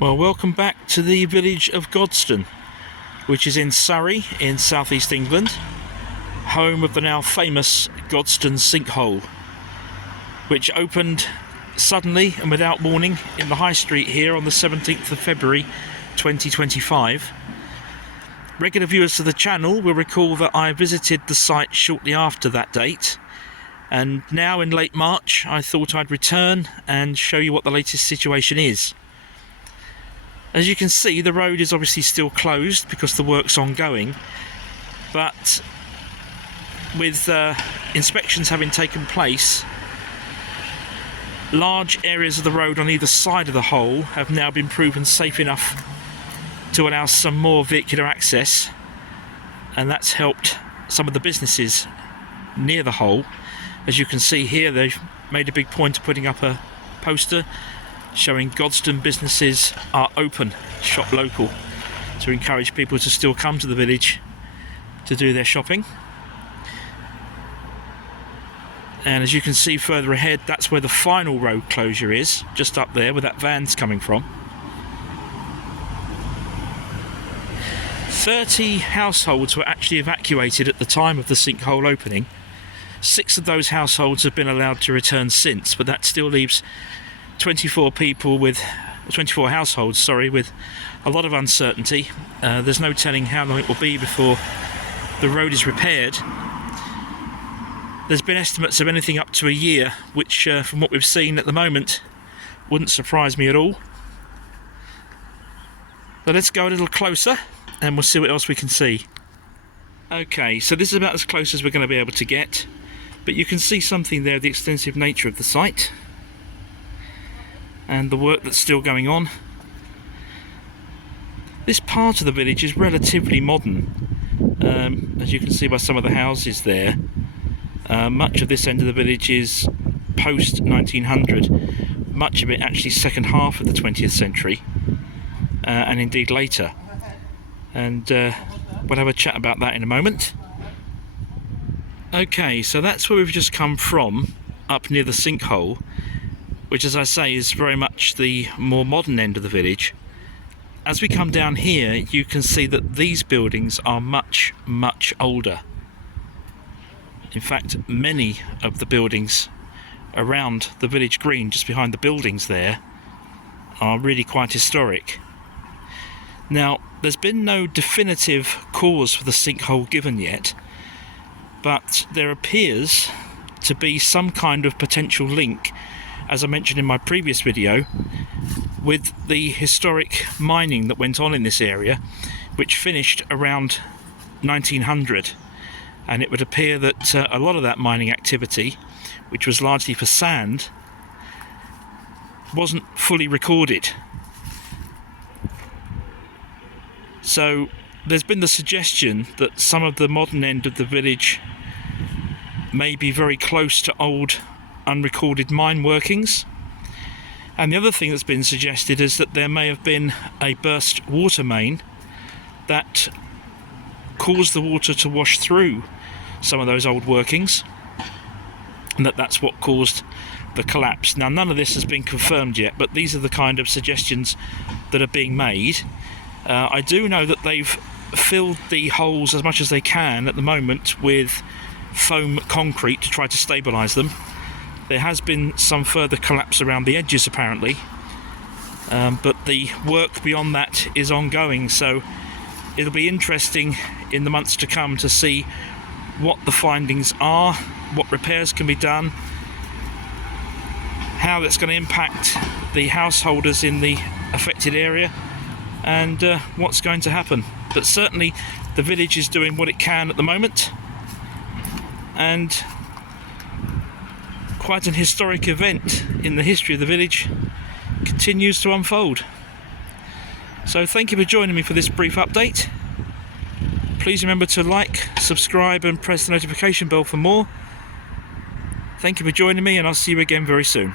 Well, welcome back to the village of Godstone, which is in Surrey in southeast England, home of the now famous Godstone Sinkhole, which opened suddenly and without warning in the high street here on the 17th of February 2025. Regular viewers of the channel will recall that I visited the site shortly after that date, and now in late March I thought I'd return and show you what the latest situation is. As you can see, the road is obviously still closed because the work's ongoing, but with inspections having taken place, large areas of the road on either side of the hole have now been proven safe enough to allow some more vehicular access, and that's helped some of the businesses near the hole. As you can see here, they've made a big point of putting up a poster showing Godstone businesses are open, shop local, to encourage people to still come to the village to do their shopping. And as you can see further ahead, that's where the final road closure is, just up there where that van's coming from. 30 households were actually evacuated at the time of the sinkhole opening. 6 of those households have been allowed to return since, but that still leaves 24 households, with a lot of uncertainty. There's no telling how long it will be before the road is repaired. There's been estimates of anything up to a year, which from what we've seen at the moment wouldn't surprise me at all. So let's go a little closer and we'll see what else we can see. Okay, so this is about as close as we're going to be able to get, but you can see something there, the extensive nature of the site and the work that's still going on. This part of the village is relatively modern, as you can see by some of the houses there. Much of this end of the village is post 1900, much of it actually second half of the 20th century, and indeed later. And we'll have a chat about that in a moment. Okay, so that's where we've just come from, up near the sinkhole, which, as I say, is very much the more modern end of the village. As we come down here, you can see that these buildings are much, much older. In fact, many of the buildings around the village green, just behind the buildings there, are really quite historic. Now, there's been no definitive cause for the sinkhole given yet, but there appears to be some kind of potential link, as I mentioned in my previous video, with the historic mining that went on in this area, which finished around 1900. And it would appear that a lot of that mining activity, which was largely for sand, wasn't fully recorded. So there's been the suggestion that some of the modern end of the village may be very close to old unrecorded mine workings. And the other thing that's been suggested is that there may have been a burst water main that caused the water to wash through some of those old workings, and that's what caused the collapse. Now, none of this has been confirmed yet, but these are the kind of suggestions that are being made. I do know that they've filled the holes as much as they can at the moment with foam concrete to try to stabilise them. There has been some further collapse around the edges apparently, but the work beyond that is ongoing, so it'll be interesting in the months to come to see what the findings are, what repairs can be done, how that's going to impact the householders in the affected area, and what's going to happen. But certainly the village is doing what it can at the moment, and quite an historic event in the history of the village continues to unfold. So thank you for joining me for this brief update. Please remember to like, subscribe and press the notification bell for more. Thank you for joining me, and I'll see you again very soon.